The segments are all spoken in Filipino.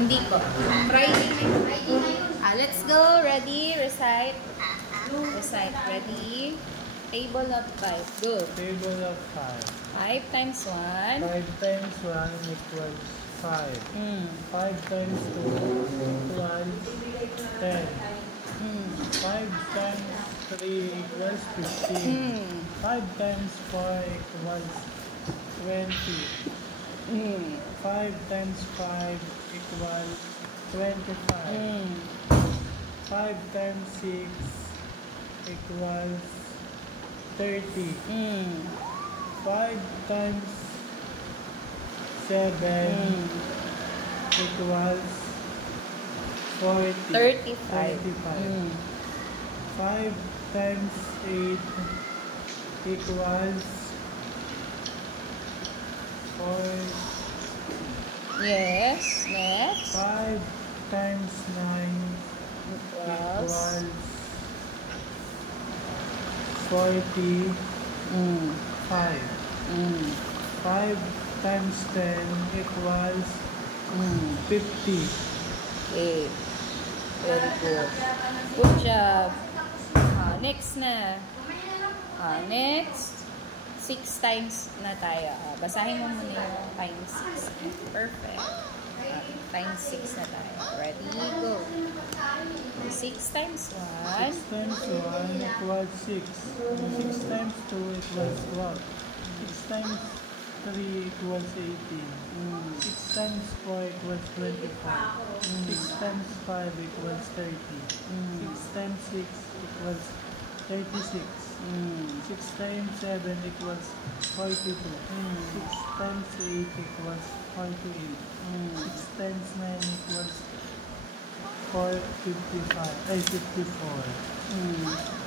Hindi ko. Friday na yun. Let's go. Ready? Recite. Recite. Ready? Table of 5. Go. Table of 5. 5 times 1. 5 times 1 equals 5. 5 times 2 equals 10. 5 times 3 equals 15. 5 times 4 equals 20. 5 times 5 equals 25. 5 times 6 equals 30. 5 times 7 equals 40. 35. 5 times 8 equals 4. Yes. Next. 5 times 9 equals 45. 5 times 10 equals 50. Okay. Very good. Good job. Next na. Next. 6 times na tayo. Basahin mo muna yung times 6. Perfect. Times 6 na tayo. Ready? Go. 6 times 1. 6 times 1 equals 6. 6 times 2 equals 12. 6 times 3 equals 18. 6 times 4 equals 25. 6 times 5 equals 30. 6 times 6 equals 36. 6 times 7 equals 42. 6 times 8 equals 48. 6 times 9 equals 54.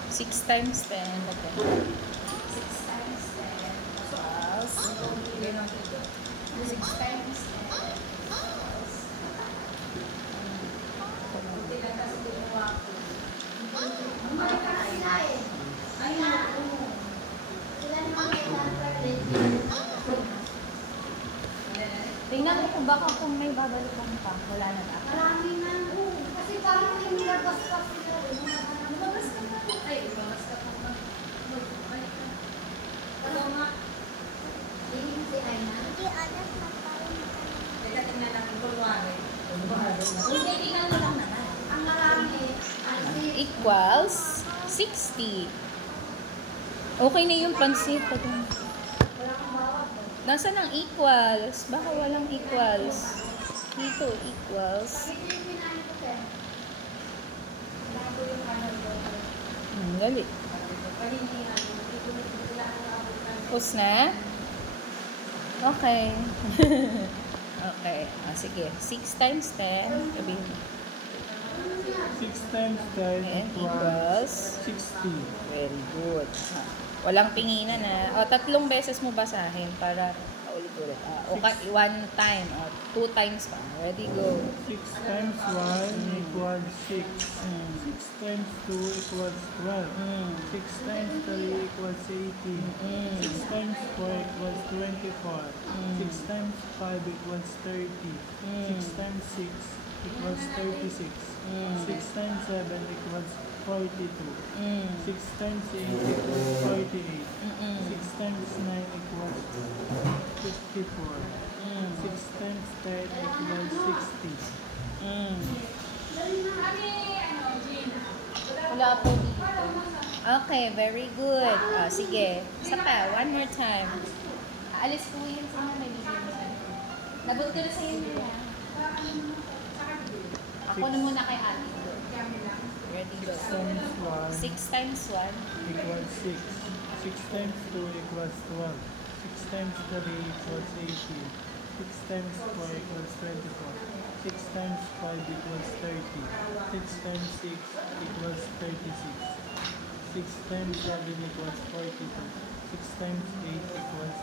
6 times 10. 6 times 10 equals 6 times 10. Tingnan mo kung baka kung may babalikan pa. Wala na ba? Marami na. Kasi parang may nilabas pa sila. Lumabas ka pa. Ay, lumabas ka pa. Ano nga? Hindi si Aina. Hindi, anak na parang. Teka, tingnan natin kulwari. Hindi, tingnan mo lang naman. Ang marami. Equals 60. Okay na yung pansit. Nasaan ang equals? Baka walang equals. Dito, equals. Galit. Tapos na? Okay. Okay. Sige. 6 times 10. Sabihin mo. 6 times 10 equals 60. Very good. Walang pinginan na. O, 3 beses mo basahin para ulit-ulit. O, 1 time. O, 2 times pa. Ready, go. 6 times 1 equals 6. 6 times 2 equals 12. 6 times 3 equals 18. 6 times 4 equals 24. 6 times 5 equals 30. 6 times 6 equals 36. 6 times 7 equals 42. 6 times 8 equals 48. 6 times 9 equals 54. 6 times 10 equals 60. Wala po dito. Okay, very good. Sige. Isa pa. One more time. Alis ko yun sa mga nabibigyan. Nabot ko na sa inyo. Ako na muna kay Ate. Ready, go. 6 times 1 equals 6. 6 times 2 equals 12. 6 times 3 equals 18. 6 times 4 equals 24. 6 times 5 equals 30. 6 times 6 equals 36. 6 times 7 equals 42. 6 times 8 equals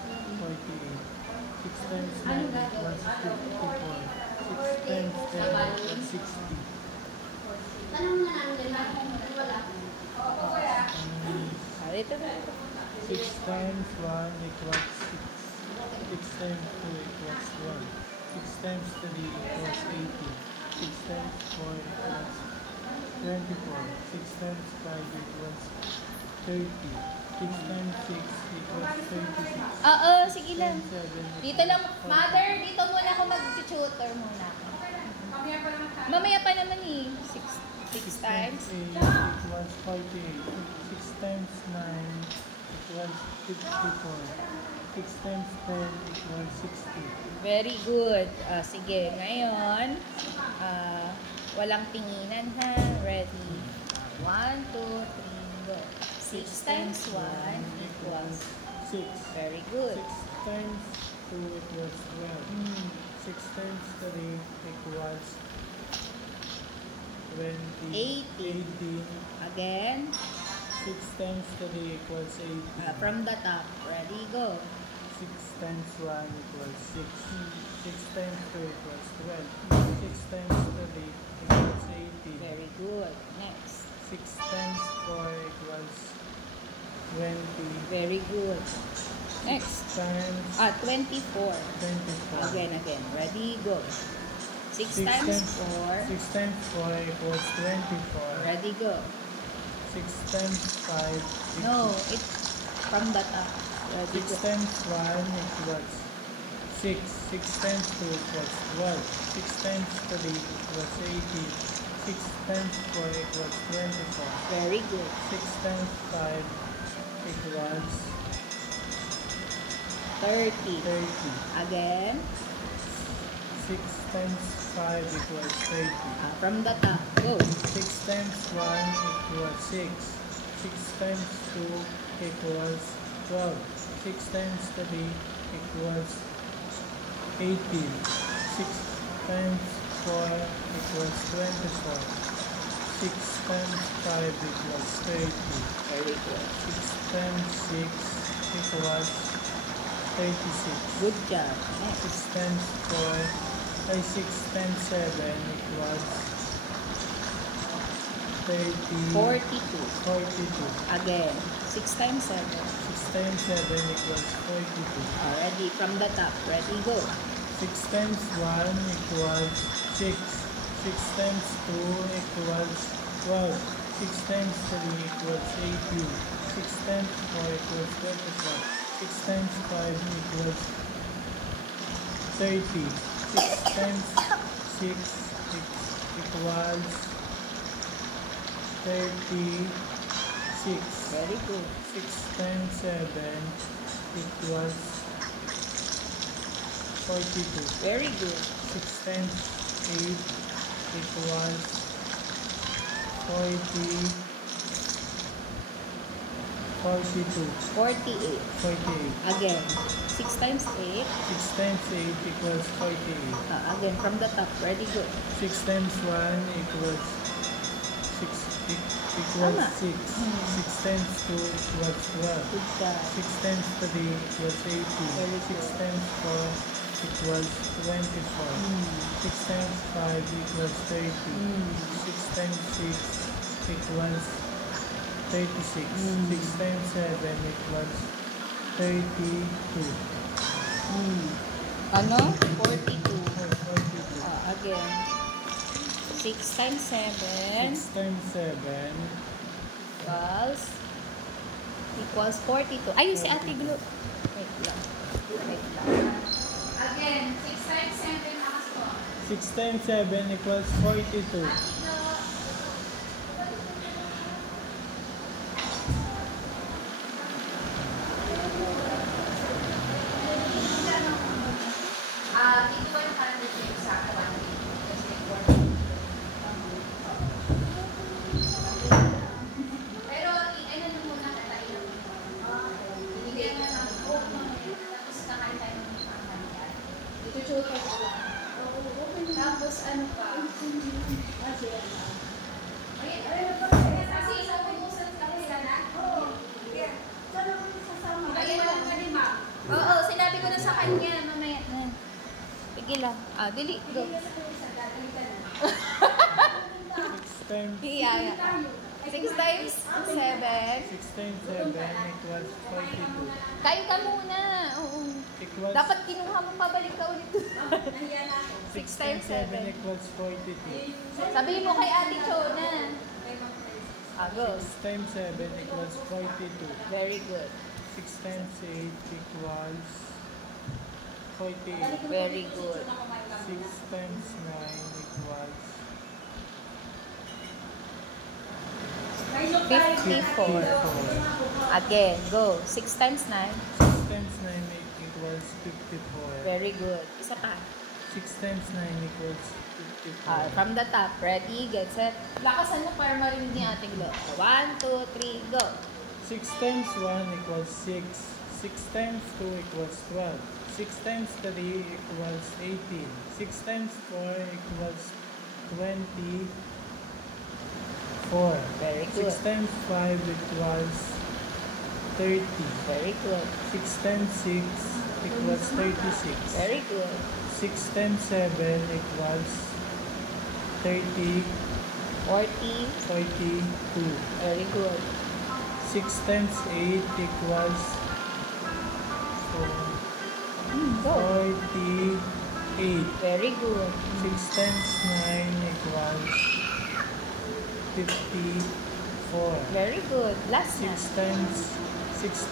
48. 6 times 9 equals 54. 6 times 10 equals 60. Tanong na namin din. Wala. Dito na. 6 times 1 equals 6. 6 times 2 equals 1. 6 times 3 equals 80. 6 times 4 equals 24. 6 times 5 equals 30. 6 times 6 equals 36. Oo, sige lang. 7 Dito lang, mother, dito muna ako mag-tutor muna. Mamaya pa naman eh. 6 times. 8 equals 48. 6 times 9 equals 54. 6 times 10 equals 60. Very good. Sige, ngayon, walang tinginan ha. Ready? 1, 2, 3, go. 6 times 1 equals 6. very good. 6 times 2 equals 12. 6 times 3 equals 20. 18. Again, 6 times 3 equals 18. from the top. Ready, go. 6 times 1 equals 6. 6 times 2 equals 12. 6 times 3 equals 18. Very good. Next. 6 times 4 equals 20. Very good. Next. Times 24. 24. Again. Ready, go. 6 6 times 4. 6 times 4 equals 24. Ready, go. 6 times 5 No, it's from the top. Ready, 6 go. times 1 equals 6. 6 times 2 equals 12. 6 times 3 equals 18. 6 times 4 equals 24. Very good. 6 times 5 equals 30. 30. Again, 6 times 5 equals 30. from the top. Go. 6 times 1 equals 6. 6 times 2 equals 12. 6 times 3 equals 18. 6 times 4 equals 24. 6 times 5 equals 30. Very good. 6 times 6 equals 36. Good job. Next. 6 times 6 times 7 equals 30. 42. 42. Again, 6 times 7. 6 times 7 equals 42. Ready, from the top. Ready, go. 6 times 1 equals 6. 6 times 2 equals 12. 6 times 3 equals 18. 6 times 4 equals 24. 6 times 5 equals 30. 6 times 6 equals 36. Very good. 6 times 7 equals 42. Very good. 6 times 8 equals 42. 48. 48. Again, 6 times 8. 6 times 8 equals 48. Again, from the top. Ready, go. 6 times 1 equals 6 equals Tama. 6. 6 times 2 equals 12. Good job. 6 times 3 equals 18. Very 6 good. times 4 equals 24. 6 times 5 equals 30. 6 times 6 equals 36. 6 times 7 equals 32. Ano? 42. 42. Again. 6 times 7 6 times 7 equals 42. Ayun si Ate Glo. Wait lang. Again, 6 times 7 ako. 6 times 7 equals 42. Ito 100 yung sa 1. Pero, ano na muna katayo. Binigyan na ng book. Tapos kakain tayo ng pangkalian. Ito-tutor ko lang. Tapos ano pa? Kasi isang pag-usap kami sana. Ayan lang ka rin, ma'am. Oo, sinabi ko na sa kanya. Mamaya na. Sige lang. Dili. Go. 6 times Yeah. 6 times 7. 6 times 7 equals 42. Kain ka muna. Oo. equals... Dapat kinuha mo, pabalik ka ulit. Nahiya na ako. 6 times 7. equals 42. Sabihin mo kay Ate Chona. Go. 6 times 7 equals 42. Very good. 6 times 8 equals 48. Very good. 6 times 9 equals 54. Again, go. 6 times 9. 6 times 9 equals 54. Very good. Isa pa. 6 times 9 equals 54. From the top. Ready, get set. Lakasan mo para marinig ni Ate Glo. 1, 2, 3, go. 6 times 1 equals 6. 6 times 2 equals 12. 6 times 3 equals 18. 6 times 4 equals 24. Very good. 6 times 5 equals 30. Very good. 6 times 6 equals 36. Very good. 6 times 7 equals 30, 40. 42. Very good. 6 times 8 equals Go. 48. Very good. 6 times 9 equals 54. Very good. Last na. 6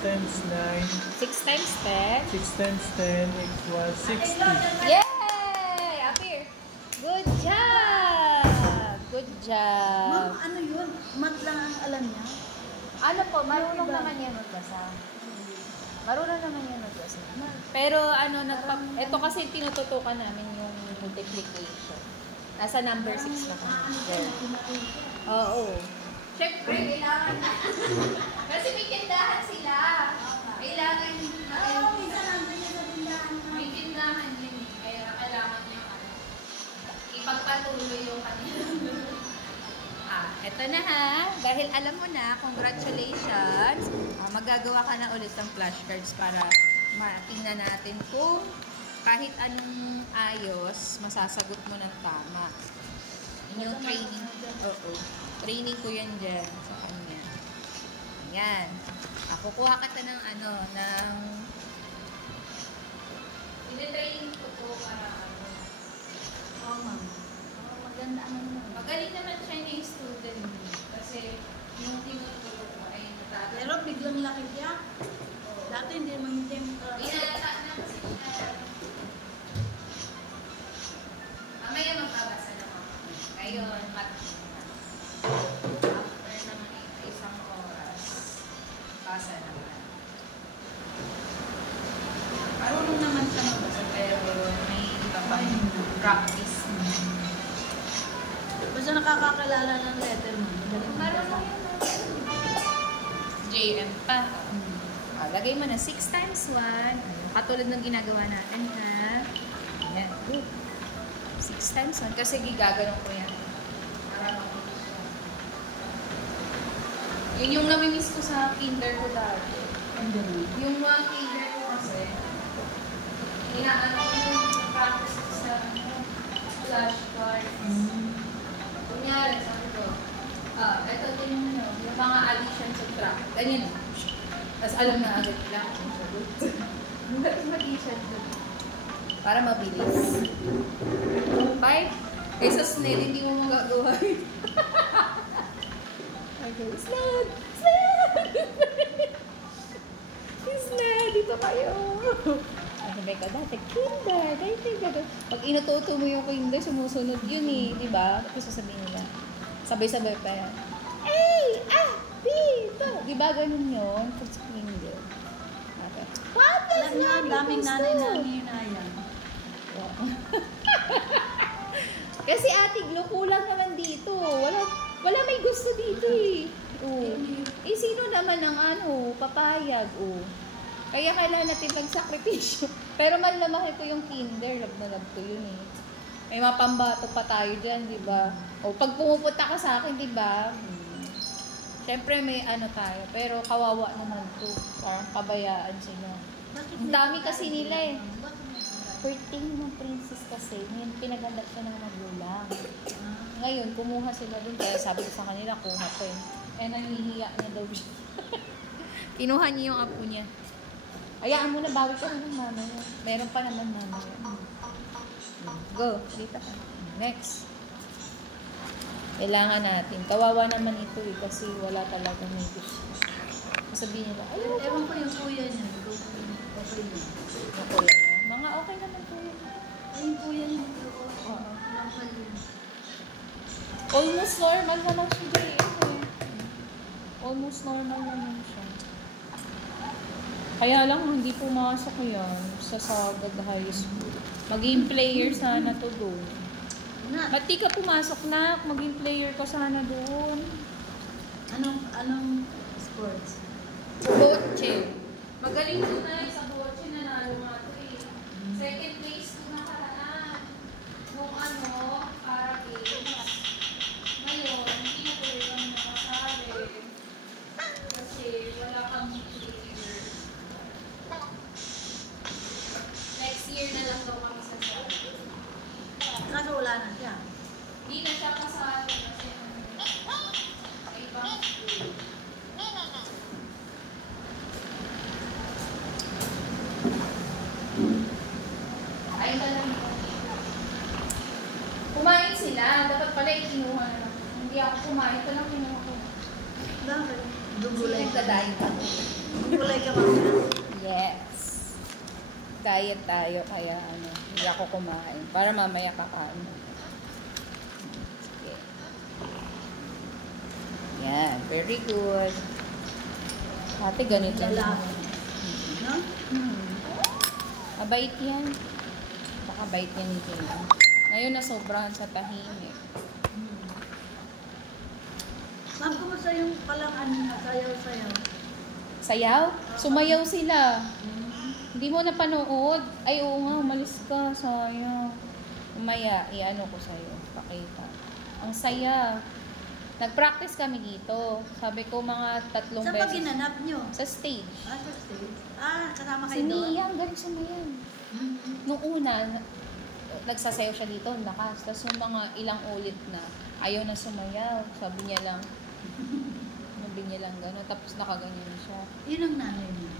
times 9, 6 times 10. 6 times 10 equals 60. Yay! Up here. Good job! Good job. Ma'am, ano yun? Mat lang ang alam niya? Ano po, marunong naman yan magbasa. Marunong naman yan magbasa. Pero ano, ito kasi tinututukan namin yung multiplication. Nasa number 6 na kami. There. Oo. Siyempre, kailangan na. Kasi may tindahan sila. Kailangan Minsan nandun niya sa tindahan. may tindahan yun. Kaya kailangan niya ipagpatuloy yung kanila. Eto na ha. Dahil alam mo na, congratulations. Magagawa ka na ulit ng flashcards para matingnan natin kung kahit anong ayos, masasagot mo ng tama. Yung training. Oo. Training ko yan dyan sa kanya. Yan. Kukuha ka ng training ko to para Oo, ma'am. Maganda ano mo. magaling naman siya yung student kasi yung tinuturo ko ay natatagal. Pero biglang laki siya. Dati hindi naman hindi mo Binata na kasi siya. Mamaya magbabasa na ako. Ngayon, after naman isang oras, basa naman. Marunong naman siya magbasa pero may iba pang practice. Basta nakakakilala ng letter mo. Marunong yun. JM pa. Lagay mo na 6 times 1. Katulad ng ginagawa natin ha. Ayan. 6 times 1. Kasi gigaganon ko yan. Para makuha siya. Yun yung namimiss ko sa kinder ko dati. Yung mga kinder ko kasi, inaano ko yung practice ko sa flashcards. Kunyari, sabi ko, eto din yung mga addition, subtract. Ganyan. Tapos alam na agad nila kung sagot. Mag-addition. Para mabilis. 5. Kaysa snail, hindi mo magagawa yun. Okay, snail! Snail! Snail! Dito kayo! Sabi ka dati, kinder, dati. Pag inututo mo yung kinder, sumusunod yun eh, di ba? Tapos sasabihin nila, sabay-sabay pa yan. Dito! Di ba ganun yun? Pag sa kinder. Okay. What is Alam niyo, ang daming nanay na hinayang. Kasi Ate Glo, kulang naman dito. Wala may gusto dito eh. Sino naman ang papayag? Kaya kailangan natin magsakripisyo. Pero malamaki ko yung kinder, love na love ko yun eh. May mapambato pa tayo dyan, di ba? Pag pumupunta ka sa akin, di ba? Siyempre may tayo, pero kawawa naman to. Parang pabayaan sila. Ang dami kasi nila eh. Birthday ng princess kasi, ngayon pinaganda siya ng magulang. Ngayon, kumuha sila dun, kaya sabi ko sa kanila, kuha ko eh. Nahihiya niya daw siya. Kinuha niya yung apo niya. Ayaan mo na, bawi ka na ng mamaya. Meron pa naman mamaya. Go, dito ka. Next. Kailangan natin. Kawawa naman ito eh, kasi wala talaga may gusto. Sabihin nila, ay, Ewan ko yung kuya niya. Okay niya. yung kuya niya. Mga okay naman kuya niya. Ay, yung kuya niya. Oo. Oo. Local yun. Almost normal naman siya eh. Almost normal naman siya. Kaya lang, hindi pumasok yan sa Sagad High School. Maging player sana to doon. Na, Ba't di ka pumasok na? Maging player ka sana doon. anong sports? Bocce. Magaling doon na sa bocce, nanalo nga ito eh. Second place doon nakaraan. Nung para games. Ngayon, hindi na tuloy kami nakasali. Kasi wala kang player. Next year na lang daw kami sasali. Kaso wala na siya. Hindi na siya kasali kasi may ibang school. Ay, talaga. Kumain sila. Dapat pala ikinuha na lang. Hindi ako kumain. Ito lang kinuha ko. Bakit? Kasi Dugulay ka. nagda-diet ako. Dugulay ka ba? Yes. Diet tayo, kaya hindi ako kumain. Para mamaya kakain. Sige. Yan, very good. Ate, ganito lang. Lalaki. No? Mabait yan. Pakabait yan ni Tina. Ngayon na sobrahan sa tahimik. Ma'am, kumusta yung palang sayaw-sayaw? Sayaw? Sumayaw sila. Hindi mo napanood? Ay, oo nga, umalis ka. Sayang. Umaya, i-ano ko sa'yo. Pakita. Ang saya. Nag-practice kami dito. Sabi ko mga 3 Saan ba beses. ginanap nyo? Sa stage. Sa stage? Kasama Si kayo doon? Nia, ang galing sumayaw. Nung una, nagsasayaw siya dito, lakas. Tapos yung mga ilang ulit na, ayaw na sumayaw. Sabi niya lang gano'n. Tapos nakaganyan siya. Yun ang nanay niya.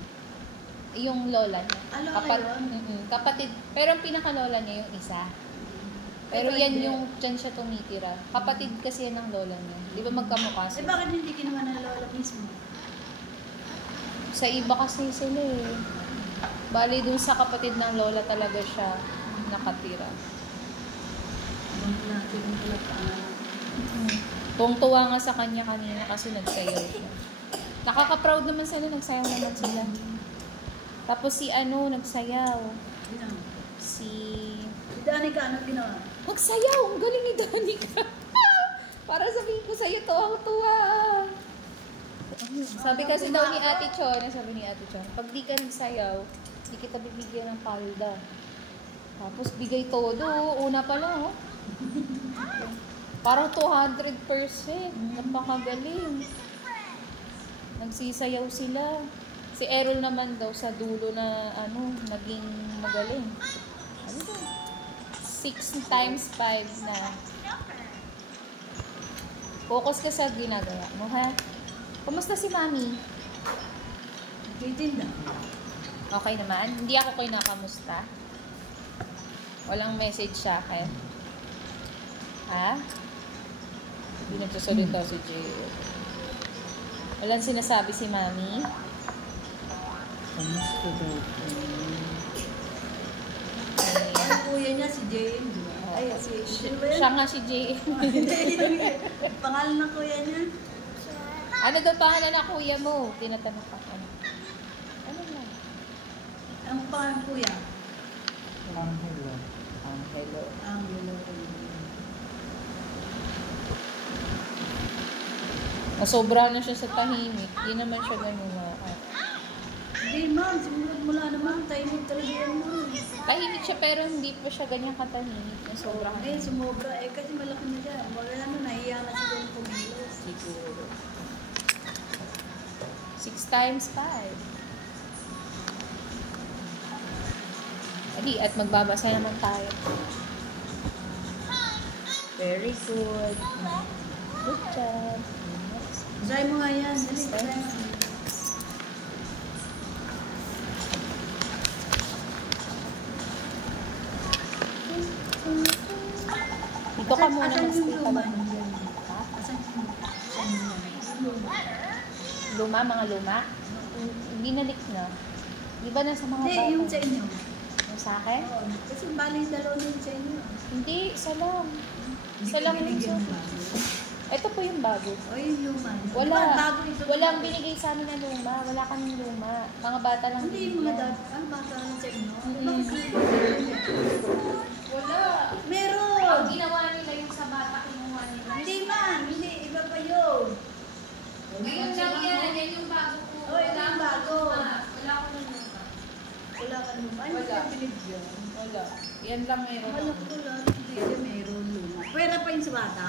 Yung lola niya. Lola yun? Kapatid. Pero ang pinakalola niya yung isa. Pero Pero yan hindi. yung dyan siya tumitira. Kapatid kasi yan ng lola niya. Di ba magkamukha sila? Bakit hindi kinuha ng lola mismo? Sa iba kasi sila eh. Bali dun sa kapatid ng lola talaga siya nakatira. Tuwang-tuwa nga sa kanya kanina kasi nagsayaw siya. Nakaka-proud naman sila, nagsayaw naman sila. Tapos si nagsayaw. Si Danica, ano ginawa? magsayaw! Ang galing ni Danica. Para sabihin ko sa'yo, tuwang-tuwa. Sabi kasi daw ni Ate Chon, sabi ni Ate Chon, pag di ka nagsayaw, di kita bibigyan ng palda. Tapos bigay todo, una pa lang, oh. Parang 200%. Napakagaling. Nagsisayaw sila. Si Errol naman daw sa dulo na naging magaling. Ano ba? 6 times 5 na. Focus ka sa ginagawa mo, ha? Kumusta si Mami? Titinda. Okay naman? Hindi ako kayo nakamusta? Walang message sa akin? Ha? Hindi nagsasalita si Jay. Walang sinasabi si Mami? Kamusta daw? Ang kuya niya si James, di ba? Ay, sino ba yan? Siya nga si Jay. Pangalan ng kuya niya? Ano daw pangalan ng kuya mo? Tinatanong pa. Ano lang? Ang pangalan kuya? Angelo. Angelo. Angelo. Nasobra na siya sa tahimik. Hindi naman siya ganun na. Hindi ma'am, simulat mula naman. Tahimik talaga yan ma'am. Tahimik siya pero hindi pa siya ganyan katahimik. Nasobra ka. Ngayon sumobra. Kasi malaki na siya. Nahiya na siya yung kumilos. Siguro. 6 times 5. Adi, at magbabasa naman tayo. Very good. Good job. Try mo nga yan. Dali, try mo. Dito ka muna Asan mag-stay yung ka luma lang. niyan? Ha? Asan yung luma? Luma, mga luma? Binalik na. Di ba nasa mga Hindi, bata? yung sa inyo. Yung sa akin? Oo. Kasi bali dalawa na yung sa inyo. Hindi, isa lang. Hindi Isa ka lang yung binigyan sa ba? Ito po yung bago. O yung luma. Wala. Diba, bago ito. Walang binigay sa amin na luma. Wala kaming luma. Mga bata lang Hindi yung mga dati. Ang bata lang sa inyo. Mm. Wala. Meron! Ang ginawa nila yung sa bata, kinuha nila. Hindi man. Hindi. Iba pa yun. Ngayon lang yan. Yan yung bago ko. Oh, ito yung bago. Wala ko ng luma. Wala ka luma. Ano Wala. ka binigyan? Wala. Yan lang meron. Alam ko lang. Hindi meron luma. Pwera pa yung sa bata.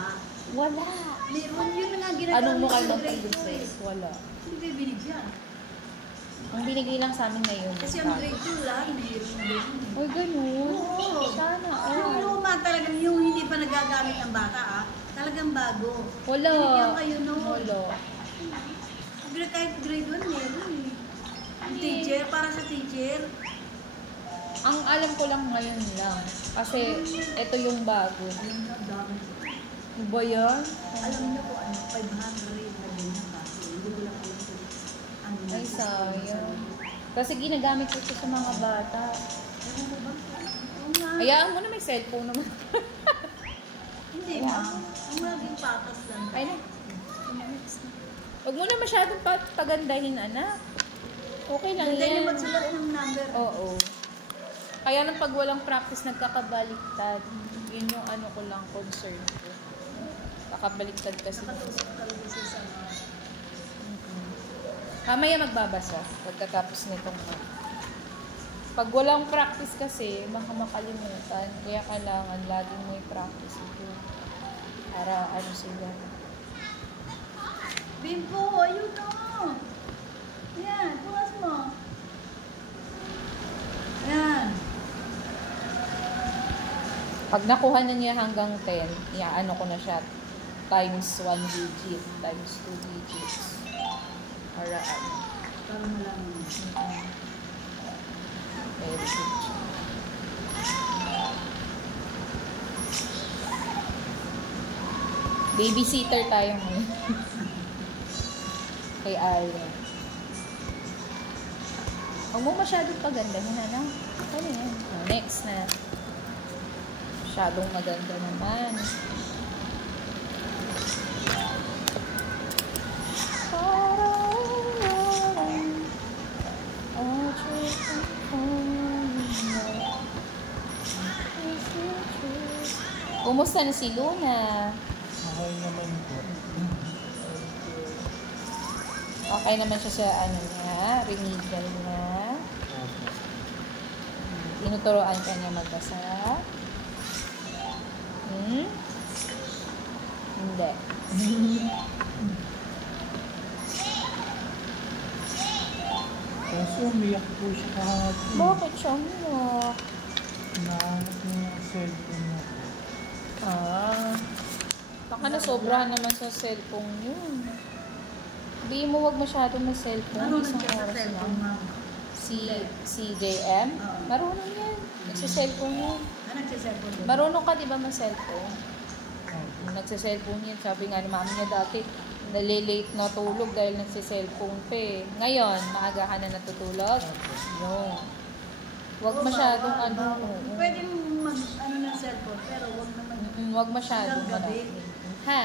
Wala. Meron yun na nga ginagawa. Anong mo kayo sa ng grade two princess? Wala. Hindi kayo binigyan. Ang binigay lang sa amin na yun. Kasi ang grade 2 lang, meron din. Uy, ganun. Oo. Sana. Yung luma talagang yung hindi pa nagagamit ng bata talagang bago. Wala. Binigyan kayo noon. Wala. Kahit grade 1 meron eh. Ang teacher, para sa teacher. Ang alam ko lang ngayon lang. Kasi ito yung bago. Ayun na, dami. Ano ba yan? Alam niyo ko ano, 500 na din ang bago. Hindi ko lang alam kung ano. Ay, sayang. Kasi ginagamit ko ito sa mga bata. Ano mo ba? Oo nga. Hayaan mo na may cellphone naman. Hindi ma. Ang maging patas lang. Ay na. Huwag mo na masyadong pagandahin, anak. Okay lang Hindi niyo yan. magsulat ng number. Oo. Kaya nang pag walang practice, nagkakabaliktad. Yun yung ano ko lang, concern ko. Kakabaliktad kasi. Nakatusok talaga siya sa mga. Mamaya magbabasa pagkatapos nitong pag walang practice kasi, baka makalimutan. Kaya kailangan laging may practice ito. Para ano sila. Bimpo, ayun na. Yan, bukas mo. Yan. Pag nakuha na niya hanggang 10, ano ko na siya, times 1 digit, times 2 digits. Para ano. Para malaman mo. Very good. Babysitter tayo ngayon. Kay Aya. Huwag mo masyadong pagandahin, ano? Ano yan? Next na. Masyadong maganda naman. Kumusta na si Luna? Okay naman po. Okay naman siya sa ano niya, remedial niya. Tinuturoan ka niya magbasa. Hindi. Kaso umiyak po siya kahapon. Bakit siya umiyak? Nahanap niya yung cellphone niya po. Baka nasobrahan naman sa cellphone yun. Sabihin mo wag masyadong may cellphone. Ano Isang nagkita oras cellphone, lang. ma'am? Si JM? Oo. Marunong yan. Nagsiselfone yan. Ah, nagsiselfone din. Marunong ka di ba mag-cellphone? Opo. Nagsiselfone yan. Sabi nga ni mami niya dati, nalilate na tulog dahil nagsiselfone pa eh. Ngayon, maaga ka na natutulog? No. Wag Oo, masyadong bawal, ano. bawal. Pwede mo ano ng cellphone, pero wag naman Wag masyadong hanggang gabi. Ha?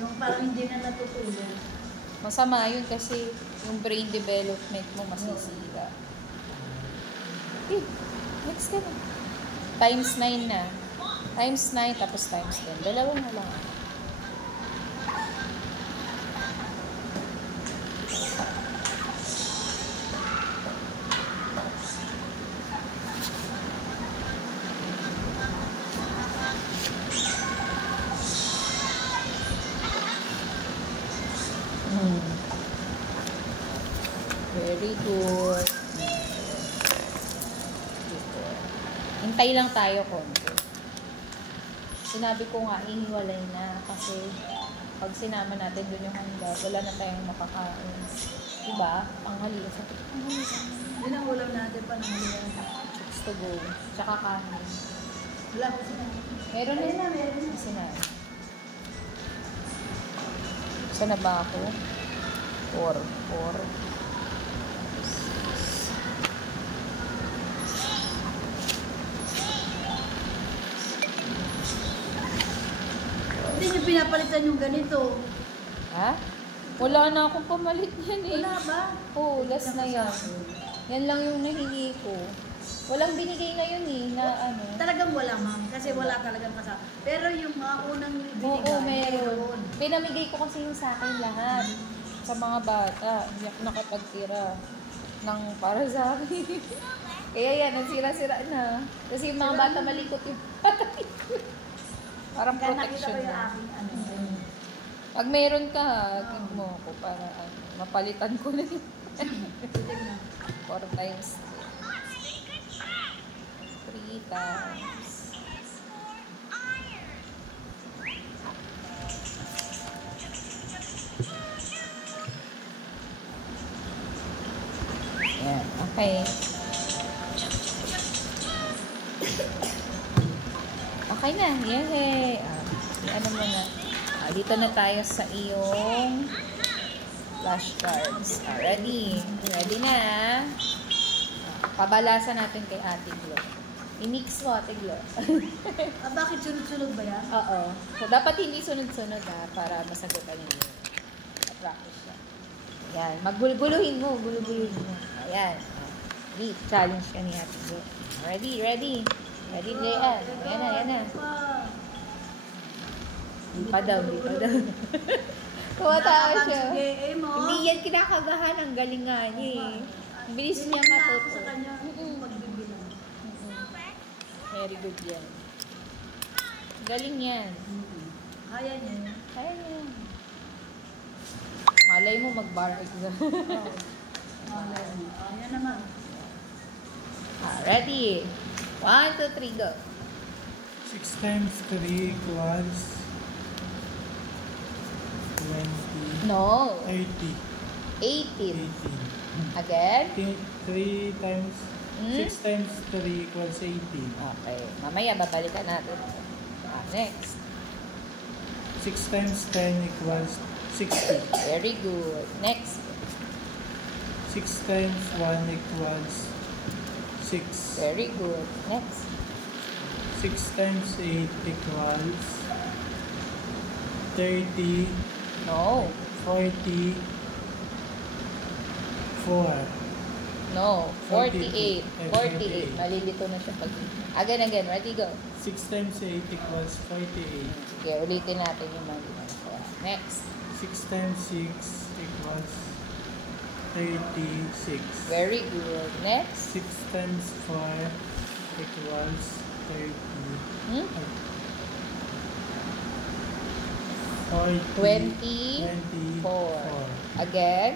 Yung parang hindi na natutulog. Masama yun kasi yung brain development mo masisira. Next ka na. Times 9 na. Times 9 tapos times 10. Dalawa na lang. Very good. Hintay lang tayo konti. Sinabi ko nga, ihiwalay na kasi pag sinama natin dun yung handa, wala na tayong makakain. Diba? Panghalian. Sabi ko, panghalian. Yun ang ulam natin pa ng halian. Chicks to go. Tsaka kanin. Wala ko sila. Meron Ayun na. na, meron na. Sina. Saan na ba ako? 4. Hindi nyo pinapalitan yung ganito. Ha? Wala na akong pamalit yan eh. Wala ba? Oo, last na yan. Yan lang yung nahingi ko. Walang binigay na yun eh, na ano. Talagang wala, ma'am. Kasi wala talagang kasama. Pero yung mga unang binigay, Oo, meron. Pinamigay ko kasi yung sa akin lahat. Sa mga bata. Hindi ako nakapagtira ng para sa akin. Kaya yan, nagsira-sira na. Kasi yung mga bata malikot yung bata. Parang Kaya nakita protection ko yung na. aking ano. Pag meron ka, give mo ko para mapalitan ko na yun. Tignan. 4 times 3 times. Yan, okay. Okay na, yay! Ano mo na? Dito na tayo sa iyong flashcards. Ready? Ready na? Pabalasan natin kay Ate Glo. I-mix mo, Ate Glo. Bakit sunod-sunod ba yan? Oo. So, dapat hindi sunod-sunod para masagutan ninyo. Practice siya. Ayan. Magguluguluhin mo. Guluguluhin mo. Ayan. Ready? Challenge ka ni Ate Glo. Ready? Ready? Ready, Jayan? Ayan na, ayan na. Di pa daw. Tumatawa siya. Sige, eh mo. Hindi yan kinakagahan. Ang galing nga niya eh. Ang bilis niya Sa matuto. kanya, pagbibilang. Very good yan. Galing yan. Kaya niya. Kaya yan. Malay mo mag-bar exam. Ayan naman. Ready? 1, 2, 3, go. 6 times 3 equals 20. No. 80. 18. 18. Again? 3 times 6 times 3 equals 18. Okay. Mamaya babalikan natin. Next. 6 times 10 equals 60. Very good. Next. 6 times 1 equals 6. Very good. Next. 6 times 8 equals 30, No. 40, 4. No. 48. 48. 48. Malilito na siya pag... Again. Ready, go. 6 times 8 equals 48. Okay, ulitin natin yung mga ginagawa. Next. 6 times 6 equals 36. Very good. Next. 6 times 4 equals 30. Hmm? 40. 24. Again.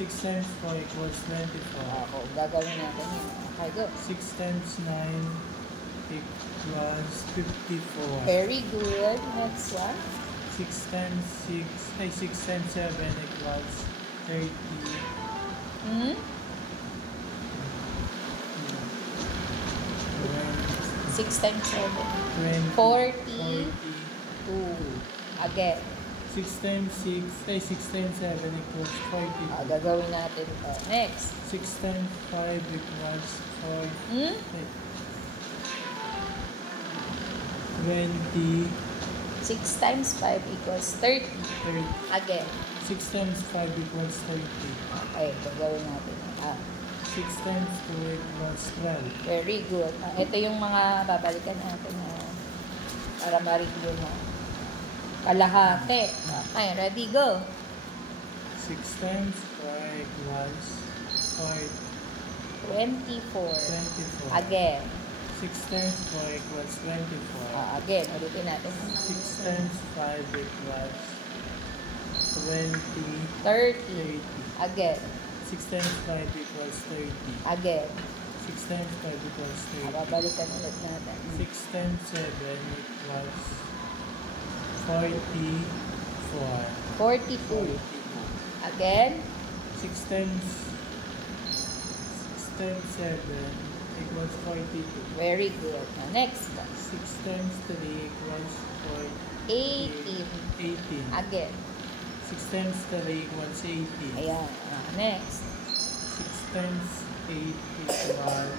6 times 4 equals 24. Ako, gagawin natin yun. Okay, go. 6 times 9 equals 54. Very good. Next one. 6 times 6 times 7 equals 30. Hmm? 6 times 7. 20. 42. Again. 6 times 6 times 7 equals 42. Gagawin natin ito. Next. 6 times 5 equals 40. Hmm? 20. 6 times 5 equals 30. 30. Again. 6 times 5 equals 30. Okay, gagawin natin. 6 times 2 equals 12. Very good. Ito yung mga babalikan natin para ma-review mo. Kalahati. Okay, ready, go. 6 times 4 equals 24. 24. Again. 6 times 4 equals 24. Again, ulitin natin. 6 times 5 equals 20. 30. 30. Again. 6 times 5 equals 30. Again. 6 times 5 equals 30. Babalikan ulit natin. 6 times 7 equals 44. 42. Again. 6 times 7 equals 42. Very good. Next. 6 times 3 equals 18. 18. Again. 6 times 3 equals 18. Ayan. Next. 6 times 8 equals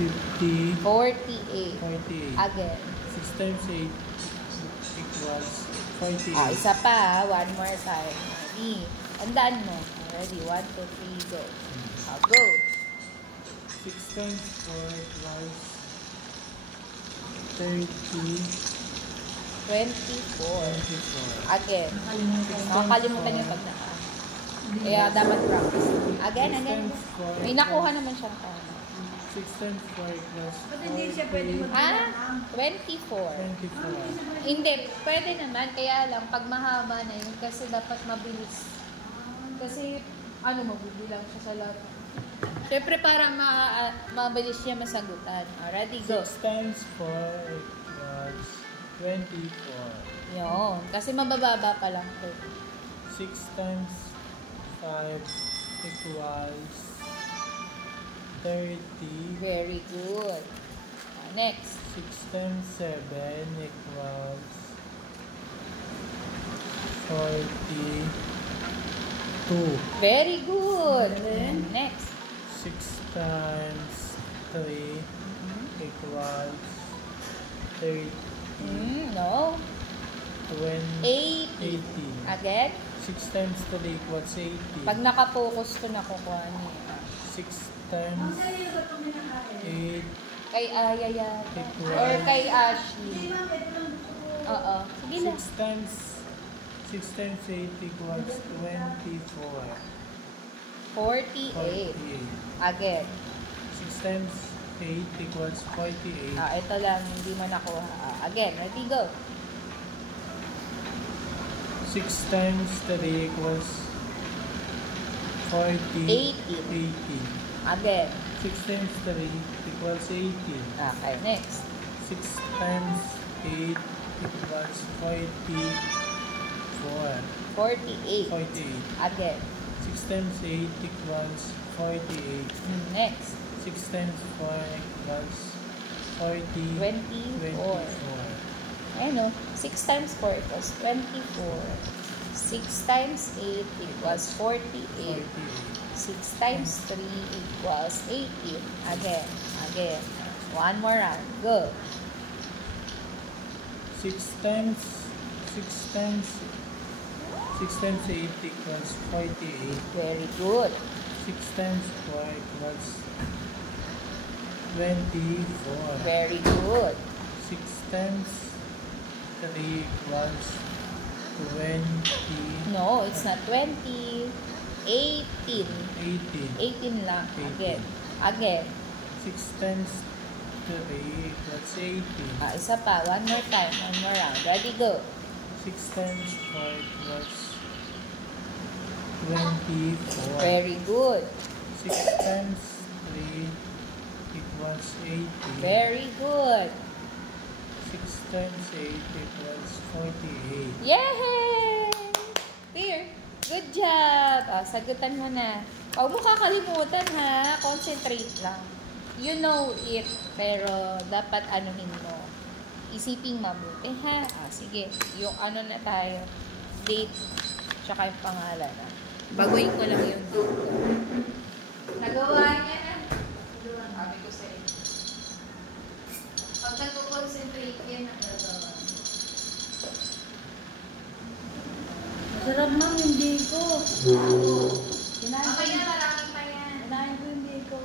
50. 48. 48. Again. 6 times 8 equals 48. Isa pa. One more time. Ready. Tandaan mo. Ready. 1, 2, 3, go. Go. 6 times 4 equals 30. 24. 24. Again. Nakakalimutan yung pag naka. Kaya dapat practice. Again. May nakuha naman siyang tama. 6 times 4 equals Ba't hindi siya pwede 24. 24. Hindi, pwede naman. Kaya lang, pag mahaba na yun, kasi dapat mabilis. Kasi, mabibilang siya sa lahat. Siyempre, para mabilis niya masagutan. Already, go. 6 times 4 equals 24. Yun. Kasi mabababa pa lang po. 6 times 5 equals 30. Very good. Next. 6 times 7 equals 42. Very good. Next. 6 times 3 equals 30. No. 18. 80. Again. 6 times 3 equals 80. Pag nakapokus ko, nakukuha niya. 6 times 8 Kay Ayaya. equals... Or kay Ashley. Oo. Sige na. 6 times 8 equals 24. 48. 48. Again. 6 times 8 equals 48. Ito lang, hindi mo nakuha. Again, ready, go. 6 times 3 equals 40. 18. 18. Again. 6 times 3 equals 18. Okay, next. 6 times 8 equals 44. 48. 48. Again. 6 times 8 equals 48. Next. 6 times 4 equals 40. 24. Ayun o. 6 times 4 equals 24. 6 times 8 equals 48. 6 times 3 equals 18. Again. One more round. Go. 6 times 8 equals 48. Very good. 6 times 4 equals 24. Very good. 6 times 3 equals 20. No, it's not 20. 18. 18. 18 lang. 18. Again. 6 times 3 equals 18. Isa pa. One more time. One more round. Ready, go. 6 times 4 equals 24. Very good. 6 times 3 equals 80. Very good. 6 times 8 equals 48. Yay! Dear, good job. Sagutan mo na. Huwag mo kakalimutan ha. Concentrate lang. You know it, pero dapat anuhin mo. Isiping mabuti ha. Sige, yung ano na tayo. Date, tsaka yung pangalan. Baguhin ko lang yung date ko. Nagawa niya na. Sabi ko sa inyo. Pag nag-concentrate yan, nagagawa. Masarap ma'am, hindi ko. Mamaya maraming pa yan. Kinain ko hindi ko.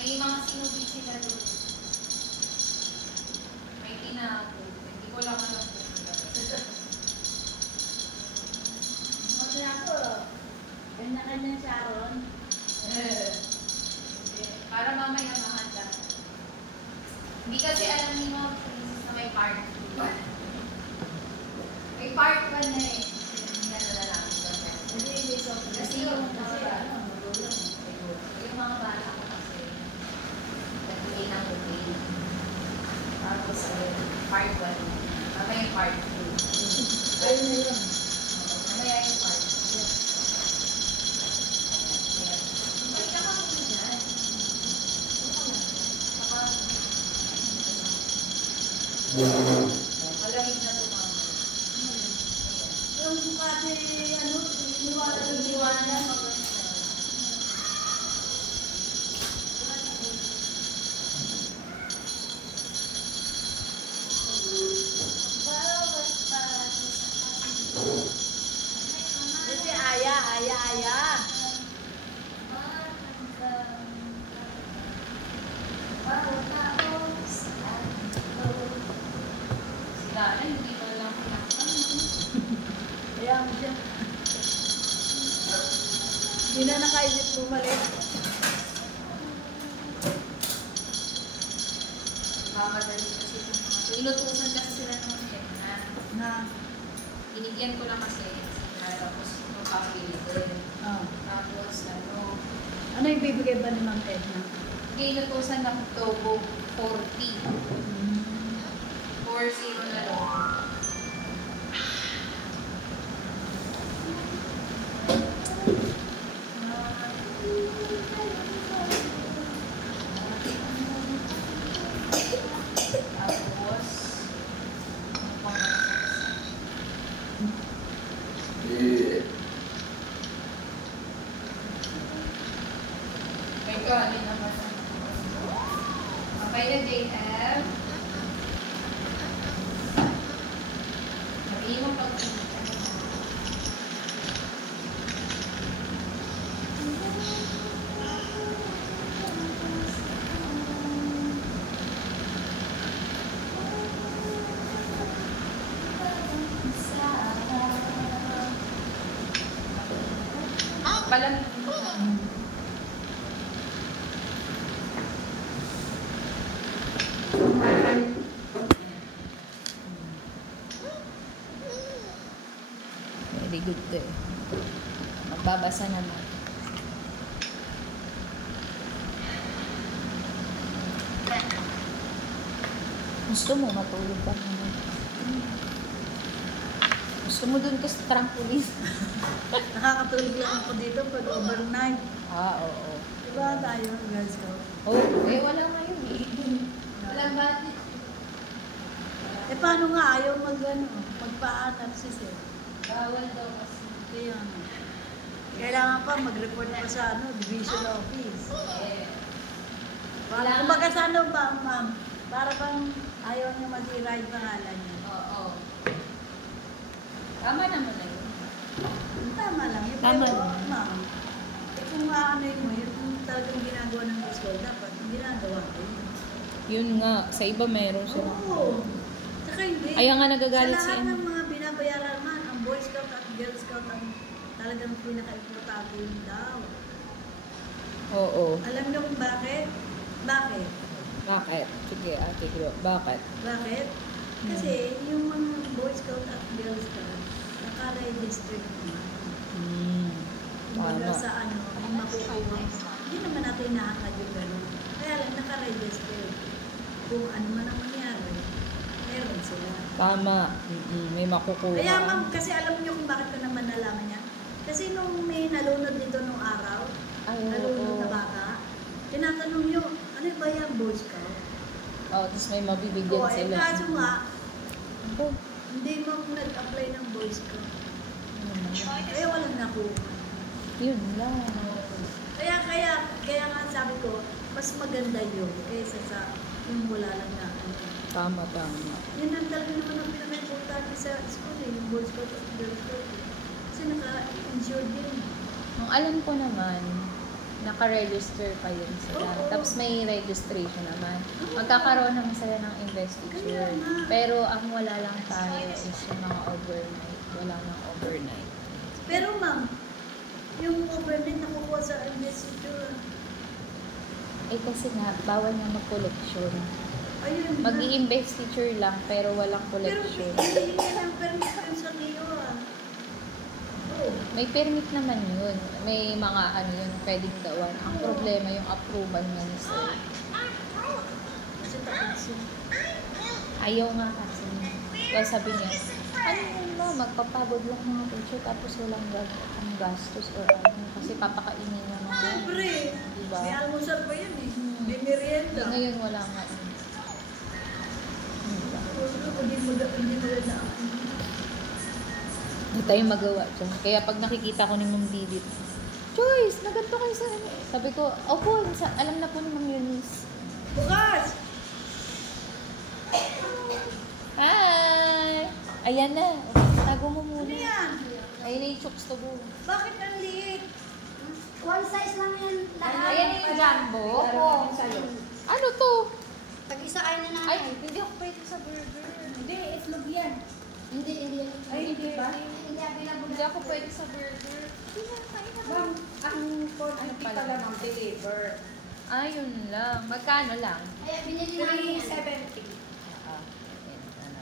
May mga sinubi sila doon. May tinapo. Hindi ko lang alam kung Kasi ako, kanya-kanya Sharon. para mamaya mahanda. Hindi kasi alam ni Ma'am Princess na may part 2. May part 1 na eh. Hindi na nalalaman ko. Hindi so. Kasi yung mga bata. Yung mga bata ko kasi nagbigay ng bouquet. Tapos part 1. Mamaya yung part 2. Ayun na yun. Mamaya yung part 2. Malamig na ito, ma'am. Yung kasi, ano, iniwanan. Kasi aya. Sila, hindi pa lang pinakaano. Kaya mo siya. Hindi na nakaisip bumalik. Mamadali kasi itong mga ito. Inutusan kasi sila ng chef na binigyan ko lang kasi tapos magpapilitin. Tapos Ano yung bibigay ba ni Ma'am Edna? hindi inutusan ng Togo 40. 40 na lang. Tapos, may kanin naman. Okay na, JF. Sabihin mo pag palang very good to eh. Magbabasa naman. Gusto mo matulog ba naman? Gusto mo dun ka sa trampoline? Nakakatulog lang ako dito pag overnight. Oo. Diba tayo, Girl Scout? Eh, wala ngayon eh. Walang budget. Eh, paano nga ayaw magpa-anak si Sir? Bawal daw kasi. Kaya nga. Kailangan pa mag-report pa sa division office. Eh, Para, kumbaga sa ano ba, ma'am? Para bang ayaw niya masira yung pangalan niya. oo. Tama naman na yun. Tama lang yun. Tama Pero, lang. ma'am, kung aanay mo, yung talagang ginagawa ng school, dapat ginagawa ko yun. Yun nga, sa iba meron siya. Oo. Saka hindi. Ayaw nga nagagalit sa lahat siya. ng mga binabayaran man, ang Boy Scout at Girl Scout ang talagang pinaka-importante yun daw. Oo. Alam niyo kung bakit? Bakit? Bakit? Sige, ate Glo. Bakit? Bakit? Kasi yung mga Boy Scout at Girl Scout, naka-register naman. Kumbaga Tama. sa may makukuha. Hindi naman natin hinahangad yung gano'n. Kaya lang naka-register. Kung ano man ang mangyari, meron sila. Tama. May makukuha. Kaya ma'am, kasi alam niyo kung bakit ko naman nalaman niya. Kasi nung may nalunod dito nung araw, Ay, nalunod oo. na bata, tinatanong niyo, ano ba yung Boy Scout? Oh, tapos may mabibigyan Oo, sila. kaso nga, Oh. hindi mo nag-apply ng Boy Scout. Kaya walang nakuha. Yun lang. Kaya nga sabi ko, mas maganda yun kaysa sa yung wala lang na ano. Tama. Yun ang talaga naman ang pinaka-importante sa school eh, yung Boy Scout at Girl Scout. Kasi naka-insured din. Ang alam ko naman, naka-register pa yun sila. Oo. Tapos may registration naman. Magkakaroon naman sila ng investiture. Kaya nga. Pero ang wala lang tayo is yung mga overnight. Wala nang overnight. Pero ma'am, yung overnight nakukuha sa investiture, Eh kasi nga, bawal nga mag-collection. ayun Mag-i-investiture lang pero walang Pero collection. hindi lang permit yun sa Rio ah. Oo. May permit naman yun. May mga ano yun, pwedeng gawan. Ang problema yung approval niya ni sir. Kasi takot siya. Ayaw nga kasi. Kaya sabi niya, ano yun ba, magpapagod lang mga teacher tapos walang ang gastos or ano. Kasi papakainin niya mga Siyempre, diba? may almusal pa yun eh. May merienda. Ngayon wala nga. Oo, Hindi mo na. Hindi tayo magawa dyan. Kaya pag nakikita ko ni Ma'am Didit, Joyce, naganto kayo sa ano. Sabi ko, opo, alam na po ni Ma'am Eunice. Bukas! Hi! Ayan na. Tago mo muna. Ano yan? Ayun na yung chokes to go. Bakit ang liit? One size lang yan lahat. Ayan yung jumbo. Opo. Ano to? Pag-isa kayo na Ay, nanay. hindi ako pwede sa burger. Hindi, itlog yan. Hindi. Ay, hindi ba? Hindi available. Hindi ako pwede sa burger. Hindi na, kain na. Ma'am, ang Ano pala? ma'am, deliver. Ah, yun lang. Magkano lang? Ay, binili namin yan. 370. Ah, yan. Ano?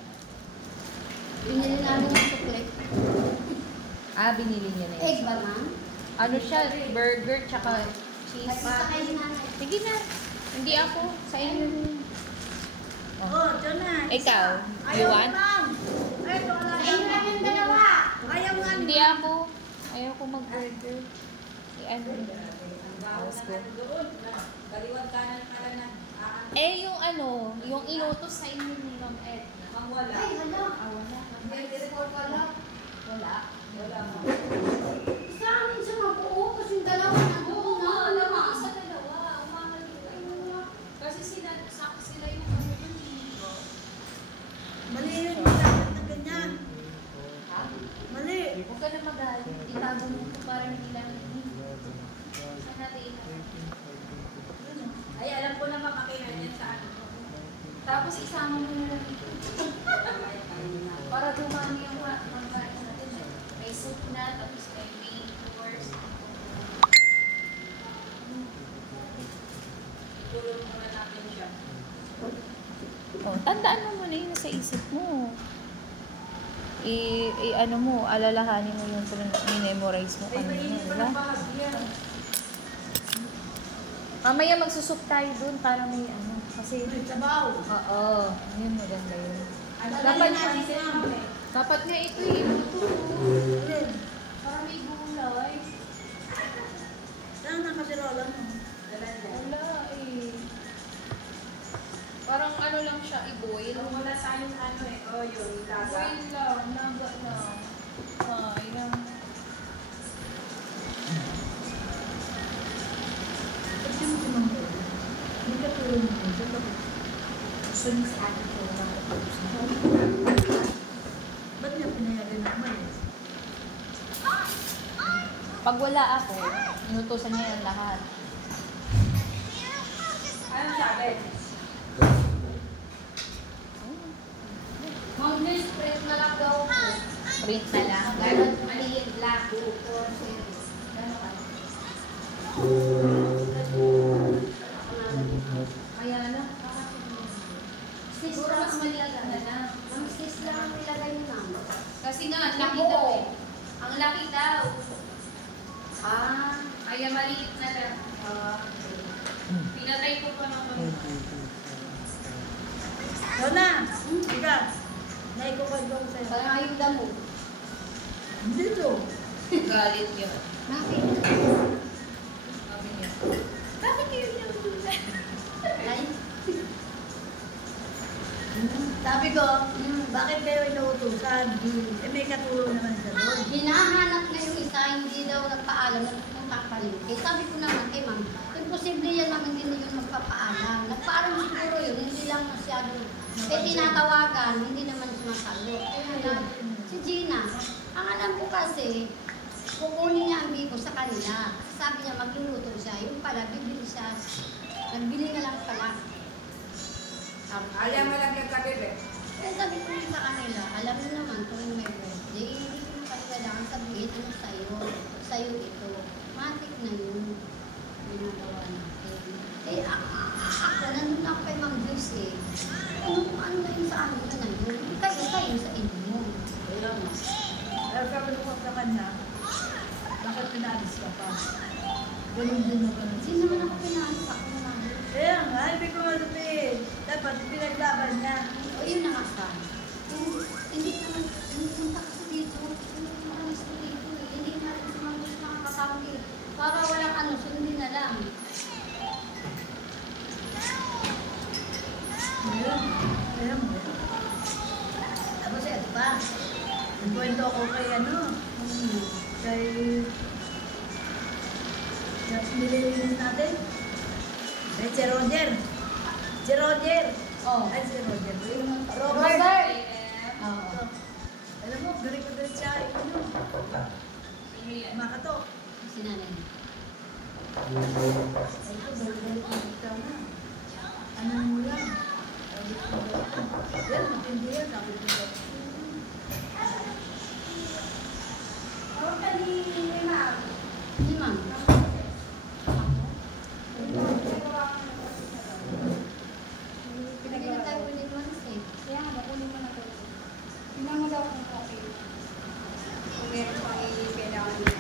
Binili namin yung chocolate. Ah, binili niya na Egg yun. ba, ma'am? Ano siya? Burger tsaka cheese. Pag-isa kayo na nanay. Sige na. Hindi ako. Sa inyo. Oh, dyan na. Ikaw, you Ayaw, want? ma'am. Ay, ito, wala. Ayaw na yung dalawa. Ayaw nga. Hindi ako. Ayaw ko mag-burger. I-ano. Tapos ko. Kaliwat kanan para na. Eh, yung ano, yung inutos sa inyo ni Ma'am Ed. Ang wala. Ay, hala. Ah, wala. May report wala. Wala. Wala, ma'am. Sa amin siya mabuo kasi yung dalawa na buo na. Wala, ma'am. Sa dalawa. Kasi sila yung Mali yun. Dapat na ganyan. Ha? Mali. Huwag ka na magalit. Itago mo ito para hindi lang. Saan natin itago? Ay, alam ko na makakinan yan sa ano. Tapos isama mo na lang ito. Para dumami yung pagkain natin. May soup na, tapos may main course. Tulong muna natin siya. Oh, tandaan mo muna yun sa isip mo. Ano mo, alalahanin mo yung memorize mo kanina, di ba? Mamaya magsusok tayo dun para may ano. Kasi, Sabaw. oo, yun maganda yun. Dapat Dapat nga ito yung para may gulay. Saan na kasi lola mo? Wala eh. Parang ano lang siya, i-boil. Wala tayong ano eh. Oh, yun. Boil lang, naga lang. Ayan. Kasi mo si Manggo. Hindi ka tulong mo. Gusto niya sa akin ko. Ba't niya pinayagan na umalis? Pag wala ako, inutusan niya yung lahat. Ano sabi? Manglis, print na lang daw ko. Print na lang. Ganun, maliit lang. 2, 4, 0. Gano'n ka? Kaya na. Siguro mas maliit na lang. Ang sis lang ang nilagay niyo naman. Kasi nga, ang laki daw eh. Ang laki daw. Ah. Kaya maliit na lang. Pinatay ko pa naman. Lola, ikaw. Naikukod ko sa'yo. Parang ayun damo. Dito. Galit yun. Bakit? Sabi niya. Bakit kayo yung Ay. Sabi ko, bakit kayo inuutusan? Eh, may katulong naman sa doon. Hinahanap na yung isa, hindi daw nagpaalam na pupunta pa rin. Eh, sabi ko naman kay ma'am, imposible yan ma'am, hindi na yun magpapaalam. Nagpaalam siguro yun, hindi lang masyado. Eh, tinatawagan, hindi naman sumasagot. Kaya si Gina, ang alam ko kasi, kukunin niya ang bigo sa kanila. Sabi niya, magluluto siya. Yung pala, bibili siya. Nagbili na lang pala. Ayaw mo lang nagkabebe. Kaya sabi ko rin sa kanila, alam mo naman, tuwing may birthday, hindi ko naman kailangan sabihin, ano sa'yo, sa'yo ito. Matik na yun, ginagawa natin. Eh, ako, nandun ako kay Ma'am Joyce eh. Ano na yun sa amin na yun? Kayo sa inyo. Ayun. Pero sabi ko sa kanya, bakit pinalis ka pa? Ganun din ako. Sino naman ako pinalis ako naman? Kaya nga, hindi ko malupit. Dapat pinaglaban niya. O yun na nga sa hindi naman, pumunta kasi dito. Makalis ko dito eh. Hindi na rin si Ma'am Joyce makakasama dito. Para walang ano, sundin na lang. Ayun. Ayun mo. Tapos ito pa. Nagkwento ako kay kay nililinis natin. Kay si Roger. Si Roger. Oh. Ay, si Roger. Robert. Robert! Oo. Alam mo, galing siya. Makatok. Si nanay. Ito, galing ka na. Ano mo lang? Yan, matindi yan. Sabi ko ba? Ni ma'am. Pinagyan tayo ulit once eh. Kaya nga, kunin mo na to. Tingnan mo daw kung okay. Kung meron pang kailangan niya.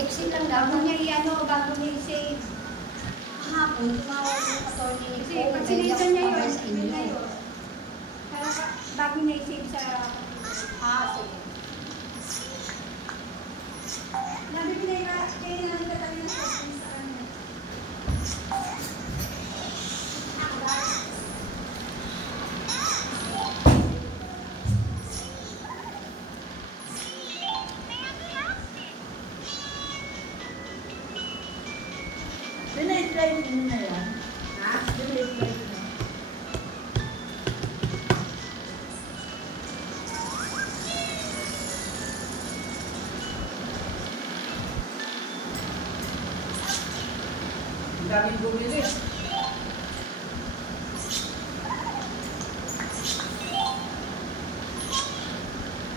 Exit lang daw. Bago niya bago niya i-save. Kahapon, tumawag yung attorney ni Kasi Paul. pag sinitan niya yun, Sa inyo. yun na yun. Bago niya i-save sa... Sige. Nabi kaya lang talaga ng settings sa kanya. Pina-slide mo na yan. Ha? Pina-slide mo. Ang daming bumili.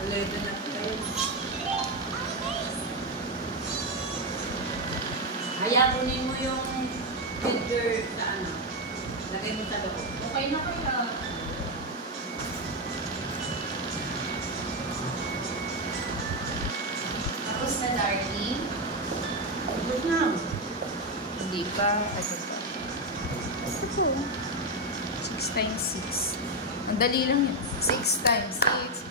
Aleta na kayo. Kaya kunin mo yung picture sa lagay mo sa loob. Okay na kaya. Tapos na, darling. Tapos na. Hindi pa. Ito po. 6 times 6. Ang dali lang yun. 6 times 6.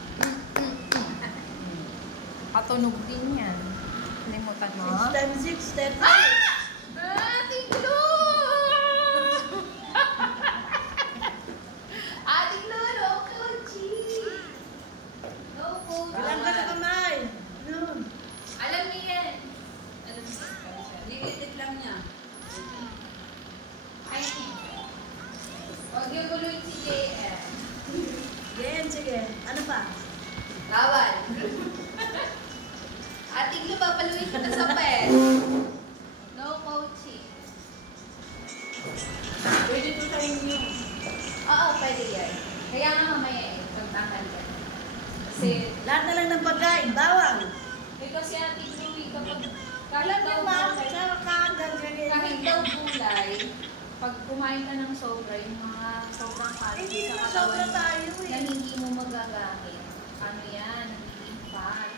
Katunog din yan. Kalimutan mo. 6 times 6, 30. Ating Lolo! Ating Lolo, Kochi! No, Kochi. Bilang ka sa kamay. No. Alam niya yan. Alam niya. Limited lang niya. I think. Huwag yung guloy si JM. Yan, sige. Ano pa? Bawal. Ating Lolo, papaluin kita sa pet. No coaching. Pwede to sa inyo. Oo, pwede yan. Kaya nga mamaya eh, pagtangal ka. Kasi, Lahat na lang ng pagkain. Bawal. kasi Ating Louie, kapag Alam niyo daw ba? gulay- Sa kagagawin. kahit daw gulay, pag kumain ka ng sobra, yung mga sobrang calories Hindi sa naman katawan sobra mo, tayo na eh. hindi mo magagamit. Ano yan? Nagiging fat.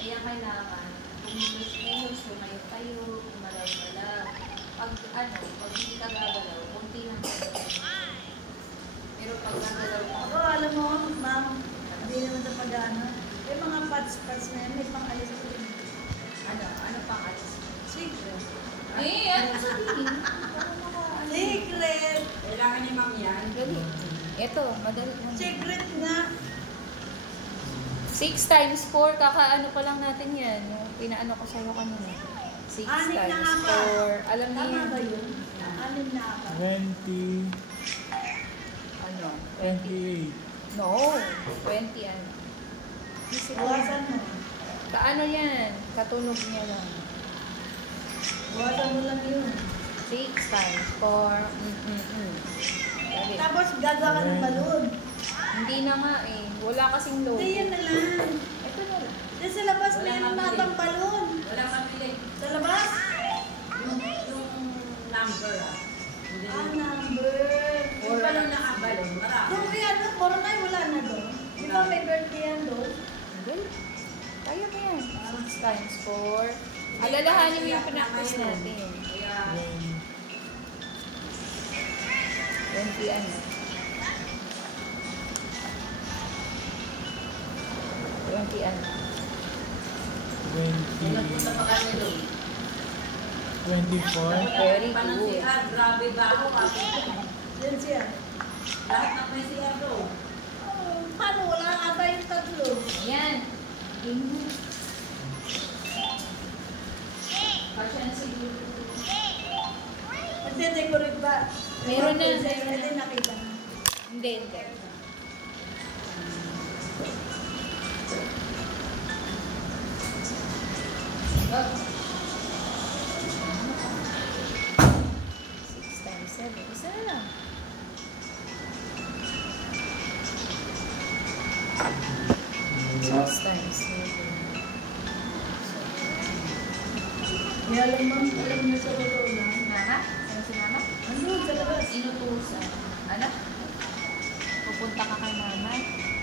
Kaya kailangan, kumilos-kilos, tumayo-tayo, umalaw-malaw. Pag hindi ka gagalaw, kunti lang gagalaw. Pero pag nagalaw ka, Ako, alam mo, ma'am, hindi naman sa pag-ano. May mga parts na yan, may pang-alis ko rin. ano pang alis? Secret. Ano sabihin? Secret! Kailangan ni ma'am yan. Dali. Ito, madali lang. Secret nga. 6 times 4, kakaano pa lang natin yan. Yung pinaano ko sa'yo kanina. 6 Anim na times nga ba? 4. Alam niyo Tama yan. ba yun? Anim na ako. 20, Ano? 28. No. 20 ano. Bawasan mo. Kaano yan? Katunog niya lang. Bawasan mo lang yun. 6 times 4. Dali. Tapos gagawa ka ng balon. Hindi na nga eh. Wala kasing logo. Hindi, yan na lang. Ito na lang. Diyan sa labas, mayroon matang balon. Walang mabili. Sa labas? Yung number Hindi Number. Yung balon na kabalon, marami. Kung may ano, puro tayo wala na doon. Di ba may birthday yan doon? Dali. Kaya ba yan? 6 times 4. Alalahanin mo yung pinaktis natin. Kaya, 20 ano. 20 ano. 20. Nagpunta pa kami doon. 24, Very Pa ng good. CR, grabe ba ako kasi Yan siya. lahat ng may CR doon. Paano? Wala ata yung tatlo. Ayan. Kasya na siguro. Magde-decorate ba? Meron na. Hindi nakita na. Hindi, hindi. Oh. 6 times 7. Isa na lang. Six times 7. Kaya lang ma'am, alam niyo sa totoo lang. Mama? Ano si mama? Ano sa labas? Inutusan. Ano? Pupunta ka kay mama?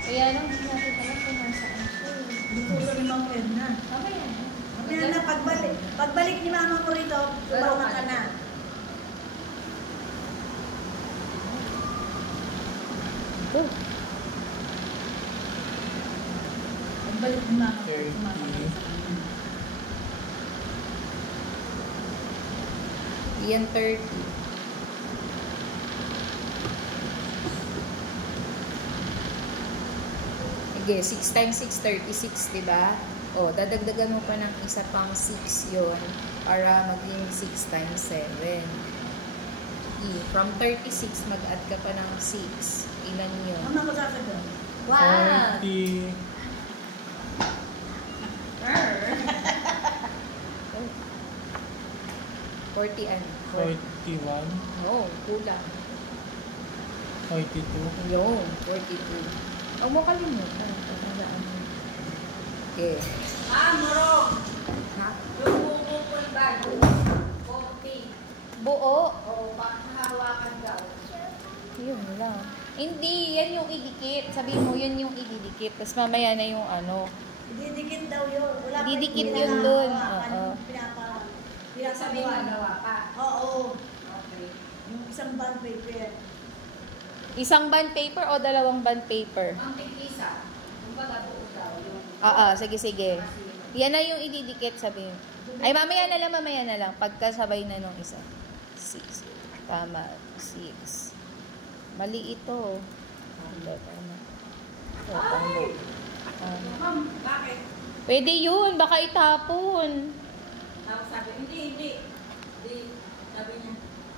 Kaya lang, hindi natin alam kung nasaan siya. Inutusan ni Ma'am Edna. Mamaya na. Mamaya na, pagbalik ni mama ko rito, tumawa ka na. Pagbalik ni mama ko, tumawa ka na. Yan 30. Sige, 6 times 6, 36, diba? O, dadagdagan mo pa ng isa pang 6 yon para maging 6 times 7. From 36, mag-add ka pa ng 6. Ilan yun? Mama ko sasagot. Wow! 40. 40 ano? 41. Oo, kulang. 42. Yun, 42. Huwag mo kalimutan. Tatandaan mo. Okay. Murong! Ha? Yung bukukul ba? Kopi. Buo? O, hawakan daw. Yun lang. Hindi, yan yung idikit. Sabihin mo, yun yung ididikit. Tapos mamaya na yung ano. Didikit daw yun. Wala pa Didikit yung yun dun. pinaka- Oo. Sabihin nagawa pa. Oo. Okay. Yung isang bond paper. Isang bond paper o dalawang bond paper? Ang tig-isa. Kung baga buo daw. Yung Oo, sige. Yan na yung ididikit, sabihin. Ay, mamaya na lang. Pagkasabay na nung isa. 6. Tama. 6. Mali ito. Hindi, tama. Ma'am, bakit? Pwede yun. Baka itapon. Tapos sabi, hindi. Sabi niya,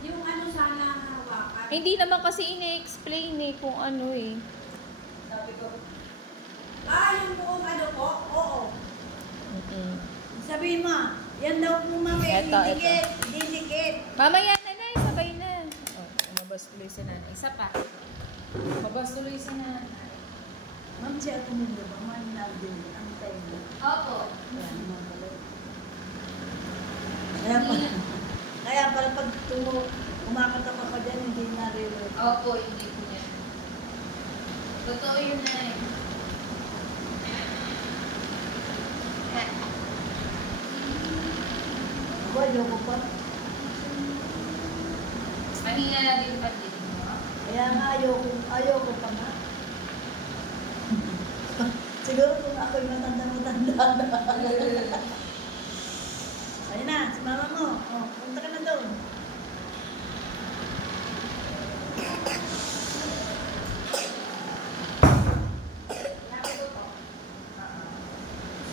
yung ano sana hawakan. Hindi naman kasi ini-explain kung ano eh. Sabi ko, yung buong ano ko? Oo. Sabihin mo, yan daw po ma'am, Eto. didikit. Mamaya na na, sabay na. Oh, mabas tuloy sa nanay. Isa pa. Mabas tuloy sa nanay. Ma'am, siya tumundo ba? Ma'am, din ang time. Opo. Kaya pala pag umakata ka pa dyan, hindi na-reload. Opo, hindi po niya. Totoo yun na eh. Ako, ayoko pa. Kanina na din pa din mo. Kaya nga, ayoko pa nga. Siguro kung ako'y matanda na. Ayun na, si mama mo. Oh, punta ka na doon.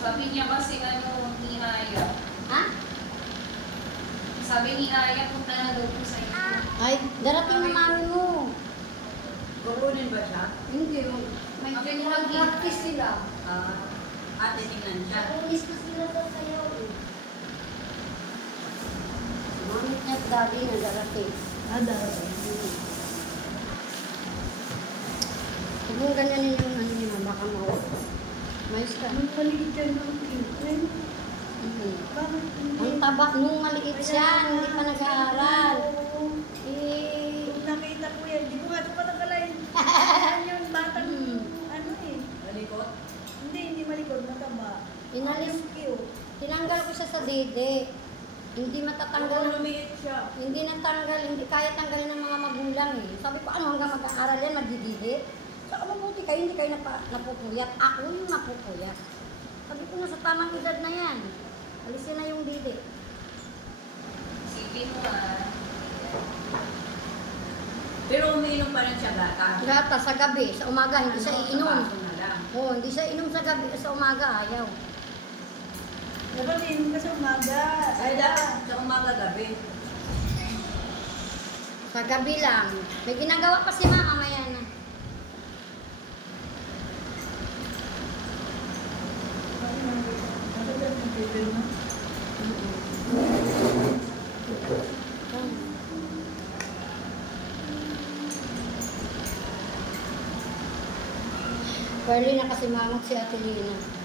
Sabi niya kasi ano, ni Aya. Ha? Sabi ni Aya, punta na daw po sa inyo. Ay, darating na mami mo. Kukunin ba siya? Hindi. May practice sila. Ate, tingnan siya. Ulis na sila sa sayaw eh. Mami at daddy na darating. Darating. Huwag mong ganyanin yung ano niya, baka mawag. Mais ka. Ang maliit yan ng pinten. Bakit hindi? Ang tabak nung maliit siya, hindi pa nag-aaral. Nakita ko yan, hindi ko nga ito patanggalin. Yan yung batang, ano eh. Malikot? Hindi malikot, mataba. Inalis, tinanggal ko siya sa dede. Hindi matatanggal. Lumiit siya. Hindi natanggal, hindi kaya tanggalin ng mga magulang eh. Sabi ko, ano hanggang mag-aaral yan, magdidide? Saka mabuti kayo, hindi kayo napupuyat. Ako yung napupuyat. Sabi ko, nasa tamang edad na yan. Alisin na yung dide. Sige mo ah. Pero umiinom pa rin siya gata. Gata sa gabi, sa umaga, hindi siya iinom. Baso na lang. Oo, hindi siya inom sa gabi, sa umaga, ayaw. Dapat inom ka sa umaga. Ay, dapat sa umaga gabi. Sa gabi lang. May ginagawa pa si mama, maya na. Pwede na kasi mamag si Ate Lina.